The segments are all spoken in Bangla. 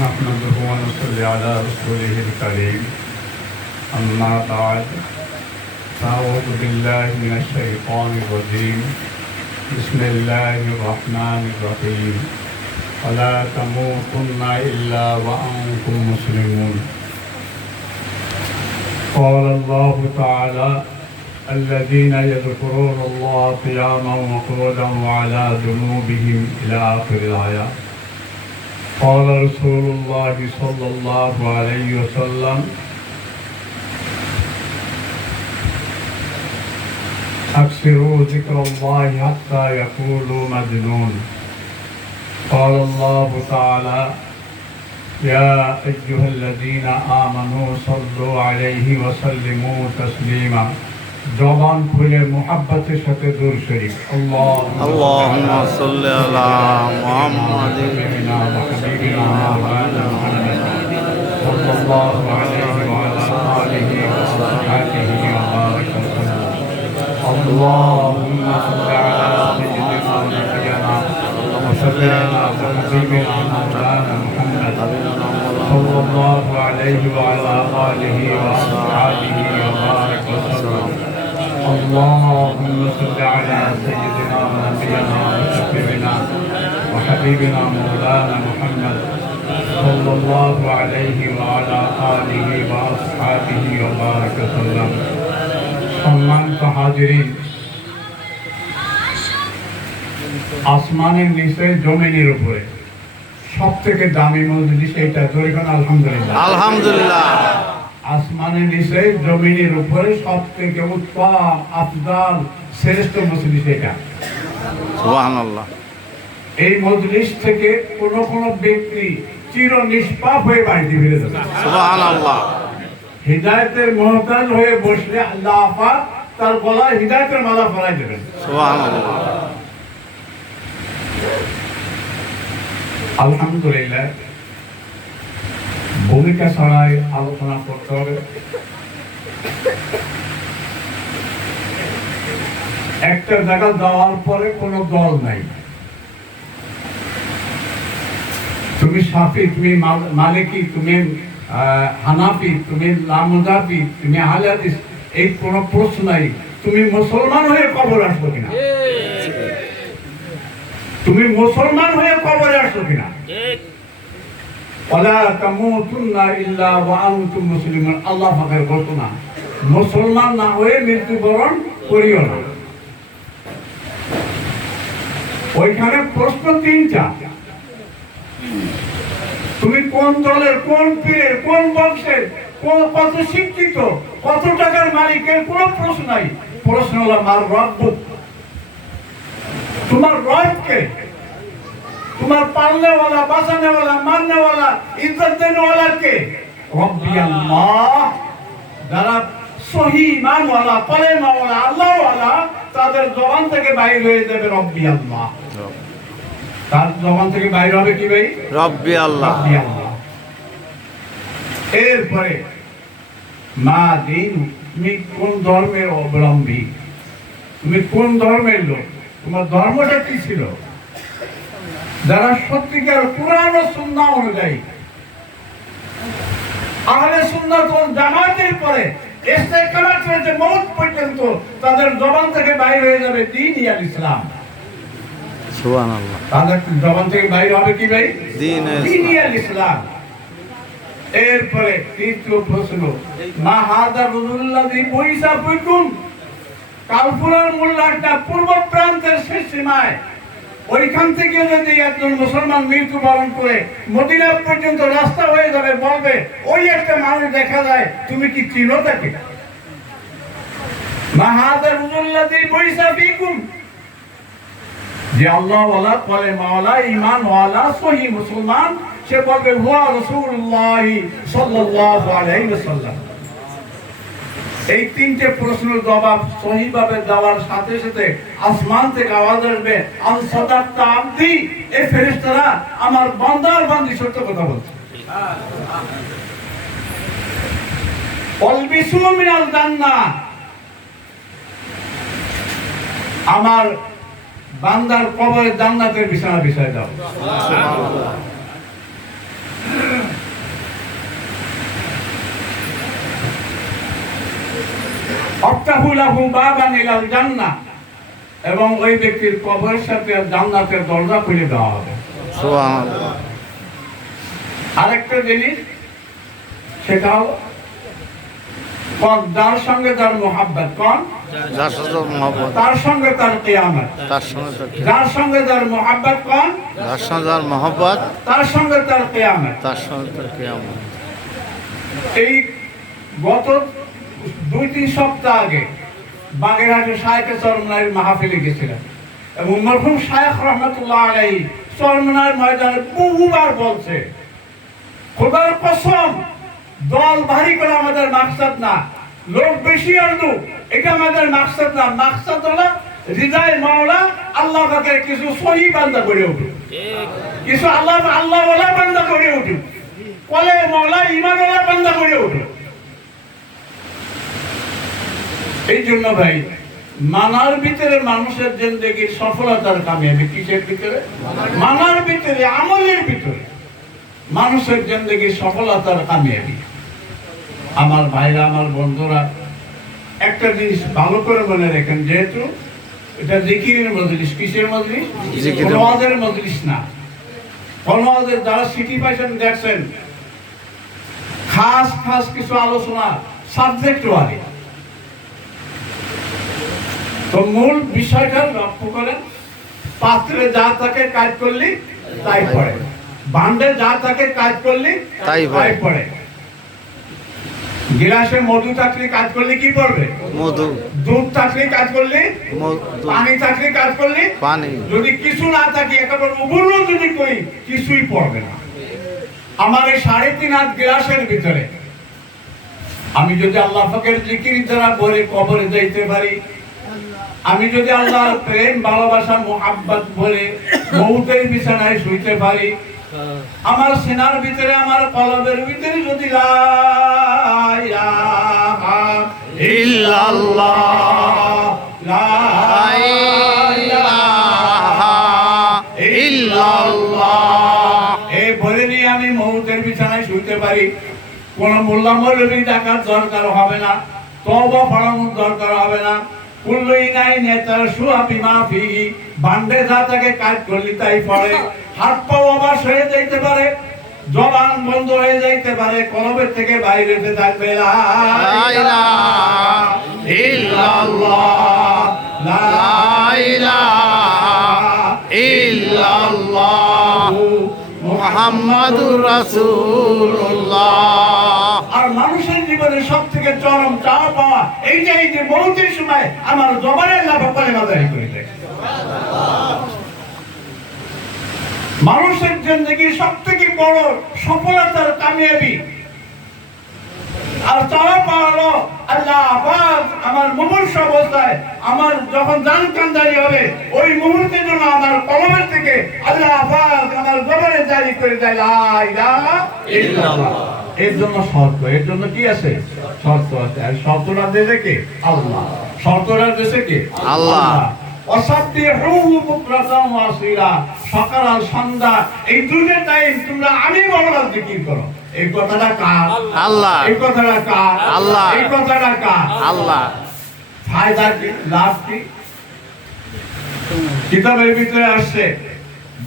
نحمده ونصلي على رسوله الكريم أما بعد فأعوذ بالله من الشيطان الرجيم بسم الله الرحمن الرحيم ولا تموتن إلا وأنتم مسلمون قال الله تعالى الذين يذكرون الله قياما وقعودا وعلى جنوبهم إلى آخر الآيات قال رسول الله صلى الله عليه وسلم أكثروا ذكر الله حتى يقولوا مجنون قال الله تعالى يا أيها الذين آمنوا صلوا عليه وسلموا تسليما জবান খুলে মুহাব্বতের সাথে দরুদ শরীফ আল্লাহুম্মা সাল্লি আলা মুহাম্মাদিন সাল্লাল্লাহু আলাইহি ওয়া আলা আলিহি ওয়া সাহবিহি ওয়া বারাক اللهم صل على سيدنا ونبينا وسيدنا وحبيبنا مولانا محمد صلى الله عليه وعلى آله وصحبه وبارك وسلم اللهم صل على سيدنا ونبينا وشفيعنا وحبيبنا مولانا محمد صلى الله عليه وعلى آله وأصحابه وبارك وسلم সম্মানিত হাজিরিন, আসমানের নিচে জমিনের উপরে সব থেকে দামি মজলিস এইটা। জোরেখান আলহামদুলিল্লাহ। আলহামদুলিল্লাহ। আসমানের নিচে জমিনের উপরে সব থেকে উত্তম আফদাল শ্রেষ্ঠ মজলিস এটা। সুবহানাল্লাহ। এই মজলিস থেকে কোন কোন ব্যক্তি চির নিষ্পাপ হয়ে বাড়িতে ফিরে যাবে। সুবহানাল্লাহ। হিদায়াতের মুহতাজ হয়ে বসলে আল্লাহ পাক তার গলায় হিদায়াতের মালা পরাই দেবেন। সুবহানাল্লাহ। আলহামদুলিল্লাহ। ভূমিকা ছাড়াই আলোচনা করতে হবে। একটা জায়গা যাওয়ার পরে কোনো দল নাই। তুমি সাফি, তুমি মালিকি, তুমি হানাফি, তুমি লামুজাফি, তুমি আহলে হাদিস, এই কোনো প্রশ্ন নাই। তুমি মুসলমান হয়ে কবর আসলো কিনা? তুমি মুসলমান হয়ে কবরে আসলো কিনা? ওয়ালা তামুতুন্না ইল্লা ওয়া আনতুম মুসলিমুন। আল্লাহ পাকের ঘোষণা, মুসলমান না হয়ে মৃত্যুবরণ করিও না। ওইখানে প্রশ্ন তিনটা। তুমি কোন দলের, কোন পীরের, কোন বংশের, কত শিক্ষিত, কত টাকার মালিকের কোন প্রশ্ন নাই। প্রশ্ন হলো আমার রব, তোমার রবকে, তোমার পালনেওয়ালা, বাঁচানেওয়ালা, মাননেওয়ালা, ইজ্জত দেনেওয়ালা কে? রব্বি আল্লাহ। যারা সহি ঈমানওয়ালা, কলেমাওয়ালা, আল্লাহওয়ালা, তাদের জবান থেকে বাইর হয়ে যাবে রব্বি আল্লাহ। তার জবান থেকে বাইর হবে কি ভাই? রব্বি আল্লাহ। এরপরে মা দিন, তুমি কোন ধর্মের অবলম্বী, তুমি কোন ধর্মের লোক, তোমার ধর্মটা কি ছিল? যারা সত্যিকার কুরআন ও সুন্নাহ অনুযায়ী, আহলে সুন্নাত ওয়াল জামাতের পরে ইস্তেকামাত হয়েছে মওত পর্যন্ত, তাদের জবান থেকে বাইর হয়ে যাবে দ্বীন ইয়াল ইসলাম। সুবহানাল্লাহ। তাদের জবান থেকে বাইর হবে কি ভাই? দ্বীন ইয়াল ইসলাম। এরপরে তৃতীয় প্রশ্ন, মা হাদা রাসূলুল্লাহি বইসা বিকুম। কালপুরার মোল্লাটা পূর্ব প্রান্তের শেষ সীমায়, ওইখান থেকে যদি একজন মুসলমান মৃত্যুবরণ করে মদিনা পর্যন্ত রাস্তা হয়ে যাবে, বলবে ওই একটা মানুষ দেখা যায়, তুমি কি চিনো তাকে? মা হাদা রাসূলুল্লাহি বইসা বিকুম, যে আল্লাহওয়ালা, কলেমাওয়ালা, ঈমানওয়ালা, সহি মুসলমান, সে বলবে হুয়া রাসূলুল্লাহ সাল্লাল্লাহু আলাইহি ওয়াসাল্লাম। এই তিনটে প্রশ্নের জবাব সহিভাবে দেওয়ার সাথে সাথে আসমান থেকে আওয়াজ আসবে, আল সাদাক্তা আবদি। এই ফেরেশতারা আমার বান্দার বান্দি সত্য কথা বলছে। অলবিসু মিনাল জান্নাহ, আমার বান্দার কবরে জান্নাতের বিছানা বিছায় দাও। আফতাহু লাহু বাবান ইলাল জান্নাহ, এবং ওই ব্যক্তির কবরের সাথে জান্নাতের দরজা খুলে দেওয়া হবে। সুবহানাল্লাহ। আরেকটা জিনিস, সেটা হলো যার সঙ্গে তার মোহাব্বত, কোন যার সাথে মহব্বত, তার সঙ্গে তার কিয়ামত। তার সঙ্গে তার কিয়ামত। যার সঙ্গে তার মোহাব্বত, কোন যার সঙ্গে তার মহব্বত, তার সঙ্গে তার কিয়ামত। তার সঙ্গে তার কিয়ামত। এই গত 2-3 সপ্তাহ আগে বাগেরহাটে শায়েখে চরমনাইয়ের মাহফিলে গেছিলাম, এবং মরহুম শায়েখ রহমতুল্লাহ আলাইহি চরমনাইয়ের ময়দানে বহুবার বলছে, খোদার কসম, দল ভারী করে আমাদের মাকসাদ না, লোক বেশি আনু এটা আমাদের মাকসাদ না। মাকসাদ হলো হৃদয় মাওলা আল্লাহ পাকের কিছু সহি বান্দা করে উঠুক, কিছু আল্লাহওয়ালা বান্দা করে উঠুক, কলে মাওলা ঈমানওয়ালা বান্দা করে উঠুক। এই জন্য ভাই, মানার ভিতরে মানুষের জিন্দেগির সফলতার কামিয়াবি। কিসের ভিতরে? মানার ভিতরে, আমলের ভিতরে মানুষের জিন্দেগির সফলতার কামিয়াবি। আমার ভাইরা, আমার বন্ধুরা, একটা জিনিস ভালো করে মনে রাখেন, যেহেতু এটা জিকিরের মজলিস। কিসের মজলিস? জিকিরের। ওয়াজের মজলিস না। ওয়াজের যারা সিটি পাইছেন দেখছেন, খাস খাস কিছু আলোচনা সাবজেক্ট ওয়ারি। তো মূল বিষয়টা লক্ষ্য করেন, পাত্রে যা থাকে কাজ করলি তাই পড়ে, ভান্ডে যা থাকে কাজ করলি তাই পড়ে। গিলাসে মধু থাকলে কাজ করলে কি পড়বে? মধু। দুধ থাকলে কাজ করলে, মধু। পানি থাকলে কাজ করলে পানি। যদি কিছু না থাকে, একেবারে উবুর যদি করি, কিছুই পড়বে না। আমার এই 3.5 হাত গ্লাসের ভিতরে আমি যদি আল্লাহ পাকের জিকির দ্বারা ভরে কবরে যাইতে পারি, আমি যদি আল্লাহর প্রেম, ভালোবাসা, মোহাব্বত ভরে মৌতের বিছানায় শুইতে পারি, আমার সিনার ভিতরে, আমার কলবের ভিতরে যদি লা ইলাহা ইল্লাল্লাহ, লা ইলাহা ইল্লাল্লাহ এই বলে নিয়ে আমি মৌতের বিছানায় শুইতে পারি, কোন মোল্লা মৌলবী ডাকার দরকার হবে না, তওবা পড়ানোর দরকার হবে না। কুল্লুই নাই নেতার সুয়াবি মাফি, বান্ডে যা তাকে কাজ করলি তাই পড়ে। হাত পা অবাস হয়ে যাইতে পারে, জবান বন্ধ হয়ে যাইতে পারে, কলবের থেকে বাইরে যেতে থাকবে লা ইলাহা ইল্লাল্লাহ, লা ইলাহা ইল্লাল্লাহ, মুহাম্মাদুর রাসূলুল্লাহ। আর মানুষের জীবনে সবথেকে চরম চাওয়া পাওয়া এইটাই যে মৌতের সময় আমার জবানের লাভ কলেমা জারি করে দেয়। মানুষের জিন্দেগির সবথেকে বড় সফলতার কামিয়াবি আর চাওয়া পাওয়া হলো, আল্লাহ পাক আমার মুমূর্ষ অবস্থায় আমার যখন জান কান্দারি হবে, ওই মুহূর্তের জন্য আমার কলমের থেকে আল্লাহ পাক আমার জবানে জারি করে দেয় লা ইলাহা ইল্লাল্লাহ। এর জন্য শর্ত, এর জন্য কি আছে? শর্ত আছে। আর শর্তটা দেবে কে? আল্লাহ। শর্তটা দেবে কে? আল্লাহ। ওয়াসাব্বিহুহু বুকরাতান ওয়া আসীলা, সকাল আর সন্ধ্যা এই দুইটা টাইম তোমরা আমি আল্লাহর জিকির করো। এই কথাটা কার? আল্লাহ। এই কথাটা কার? আল্লাহ। এই কথাটা কার? আল্লাহ। ফায়দা কি, লাভ কি? কিতাবের ভিতরে আসছে,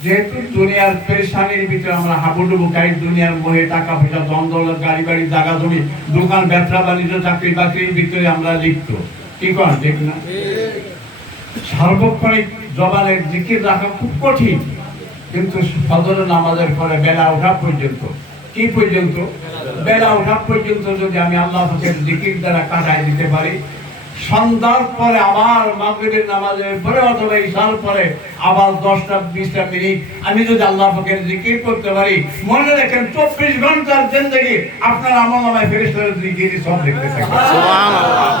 যেহেতু দুনিয়ার পেরেশানির ভিতরে আমরা হাবুডুবু খাই, দুনিয়ার মোহে, টাকা পয়সা, দ্বন্দ্ব, গাড়ি বাড়ি, জায়গা জমি, দোকান, ব্যবসা বাণিজ্য, চাকরি বাকরির ভিতরে আমরা লিপ্ত। কি করেন, ঠিক না? সার্বক্ষণিক জবানের জিকির রাখা খুব কঠিন, কিন্তু ফজরের নামাজের পরে বেলা ওঠা পর্যন্ত, কি পর্যন্ত? বেলা ওঠা পর্যন্ত যদি আমি আল্লাহ পাকের জিকির দ্বারা কাটায় দিতে পারি, সন্ধ্যার পরে আবার মাগরিবের নামাজের পরে অথবা ইশার পরে আবার 10-20 মিনিট আমি যদি আল্লাহ পাকের জিকির করতে পারি, মনে রাখেন 24 ঘন্টার জিন্দেগি আপনার আমলনামায় ফেরেশতাদের জিকির সব লিখতে থাকবে। সুবহানাল্লাহ।